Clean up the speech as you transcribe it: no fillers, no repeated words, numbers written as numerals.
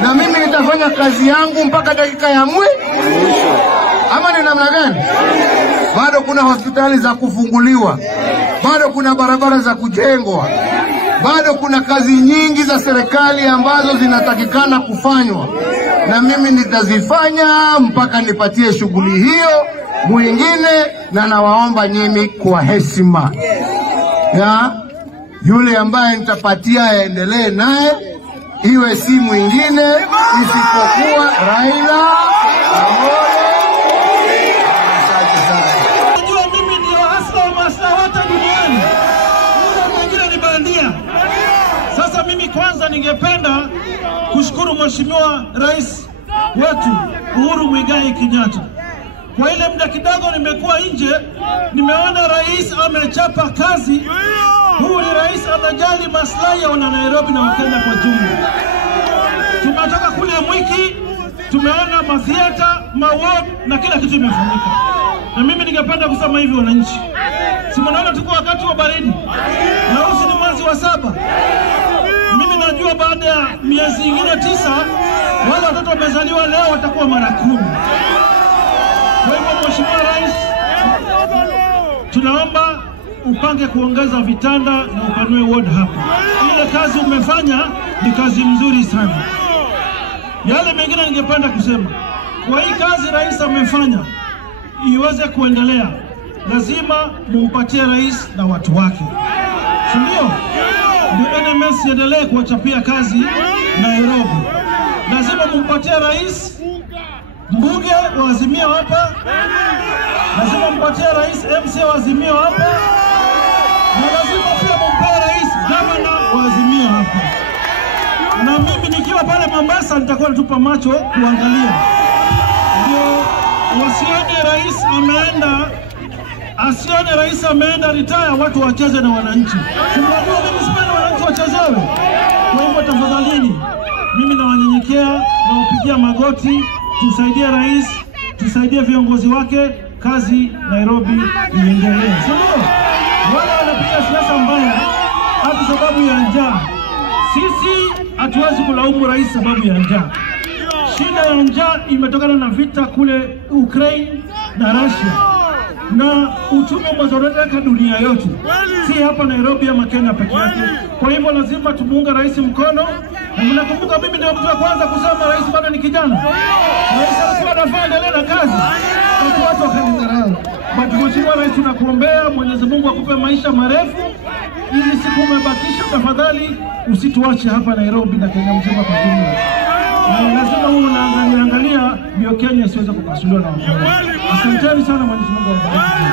na mimi nitafanya kazi yangu mpaka dakika ya mwisho. Ama ni namna gani? Bado kuna hospitali za kufunguliwa, bado kuna barabara za kujengwa, bado kuna kazi nyingi za serikali ambazo zinatakikana kufanywa, na mimi nitazifanya mpaka nipatie shughuli hiyo mwingine. Na nawaomba nyinyi kwa heshima ya yule ambaye nitapatia aendelee naye, iwe si mwingine isipokuwa Raila Amolo. Najua mimi ndio asla wa maslahata duniani, mwingine ni bandia. Sasa mimi kwanza ningependa kushukuru Mheshimiwa Rais wetu Uhuru Muigai Kenyatta. Kwa ile muda kidogo nimekuwa nje, nimeona rais amechapa kazi. Huyu ni rais anajali maslahi ya wana Nairobi na Wakenya kwa jumla. Tumetoka kule Mwiki, tumeona mathiata, maward na kila kitu imefanyika. Na mimi ningependa kusema hivi wananchi. Si mnaona tuko wakati wa baridi. Na huu ni mwezi wa 7. Mimi najua baada ya miezi ingine 9 wale watoto wamezaliwa leo watakuwa mara 10. Kwa hivyo Mheshimiwa Rais, tunaomba upange kuongeza vitanda na upanue ward hapa. Ile kazi umefanya ni kazi mzuri sana. Yale mengine ningependa kusema, kwa hii kazi rais amefanya iweze kuendelea, lazima mumpatie rais na watu wake. Si ndio? Ndio NMS iendelee kuwachapia kazi Nairobi. Lazima mumpatie rais mbunge wa Azimio hapa, lazima mpatie rais MC wa Azimio hapa, na lazima pia mumpee rais gavana wa Azimio hapa. Na mimi nikiwa pale Mombasa nitakuwa natupa macho kuangalia, ndio wasione rais ameenda retire, watu wacheze na wananchi. Tunajua mimi sipendi wananchi wachezewe. Kwa hivyo tafadhalini, mimi nawanyenyekea na upigia magoti, tusaidie rais, tusaidie viongozi wake, kazi Nairobi iendelee. Sio wale wanapiga siasa mbaya hata sababu ya njaa. Sisi hatuwezi kulaumu rais sababu ya njaa. Shida ya njaa imetokana na vita kule Ukraine na Russia, na uchumi umezoroteka dunia yote, si hapa Nairobi ama Kenya peke yake. Kwa hivyo lazima tumuunge rais mkono. Na mnakumbuka mimi ndio mtu wa kwanza kusema rais bado ni kijana. Rais alikuwa anafanya na kazi, watu wakanidharau. Mheshimiwa Rais, tunakuombea Mwenyezi Mungu akupe maisha marefu. Hizi siku umebakisha, tafadhali usituache hapa Nairobi na Kenya mzima kwa jumla. Lazima huu unaangalia ndio Kenya isiweze kupasuliwa na wakora. Asanteni sana, Mwenyezi Mungu awabariki.